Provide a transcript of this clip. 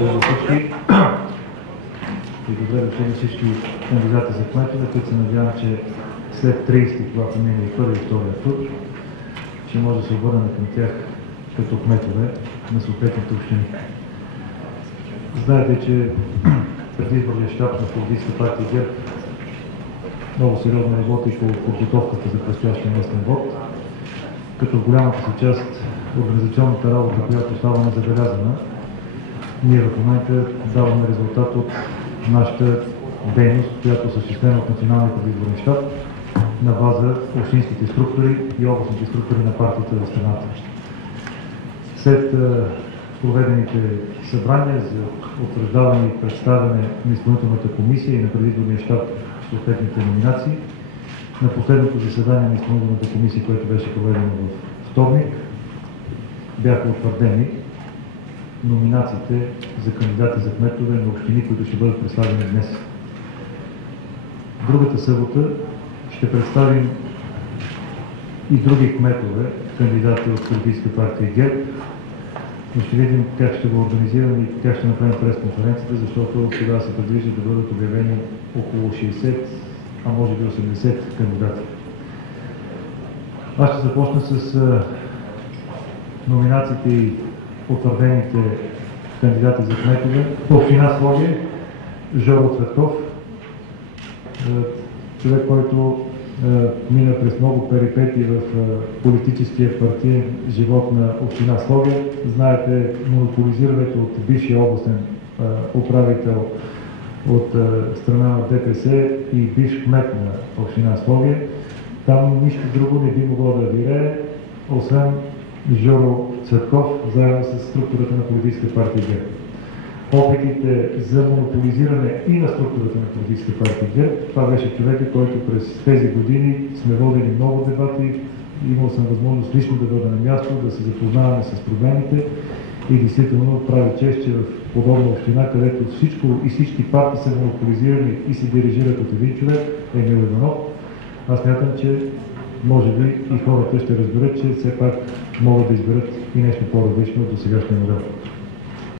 добре за всички и добре дошли на всички кандидати за кметове, които се надявам, че след 30, когато мине и първи и втория тур, ще може да се обърнем към тях като кметове на съответните общини. Знаете, че предизборният щаб на Политическа партия ГЕРБ много сериозно работи по подготовката за предстоящия местен вод, като в голямата си част организационната работа, която става незабелязана, ние в момента даваме резултат от нашата дейност, която е осъществена от Националния предизборен щаб на база общинските структури и областните структури на партията в страната. След проведените събрания за утвърждаване и представяне на изпълнителната комисия и на предизборния щаб в съответните номинации, на последното заседание на изпълнителната комисия, което беше проведено в вторник, бяха утвърдени номинациите за кандидати за кметове на общини, които ще бъдат представени днес. Другата събота ще представим и други кметове, кандидати от Политическа партия ГЕРБ, но ще видим как ще го организираме и как ще направим пресконференцията, защото тогава се предвижда да бъдат обявени около 60, а може би 80 кандидати. Аз ще започна с номинациите и утвърдените кандидати за кметове. По община Своге Жоро Цветков, човек, който мина през много перипетии в политическия партиен живот на община Своге. Знаете, монополизирането от бившия областен управител от страна на ДПС и бивш кмет на община Своге. Там нищо друго не би могло да вирее, освен Жоро Цветков, заедно с структурата на Политическа партия ГЕРБ. Опитите за монополизиране и на структурата на Политическа партия ГЕРБ, това беше човека, който през тези години сме водили много дебати, имал съм възможност лично да бъда на място, да се запознаваме с проблемите и действително прави чест, че в подобна община, където всичко и всички партии са монополизирани и се дирижират от един човек, Емил Иванов, аз смятам, че може би и хората ще разберат, че все пак могат да изберат и нещо по-различно от досегашния модел.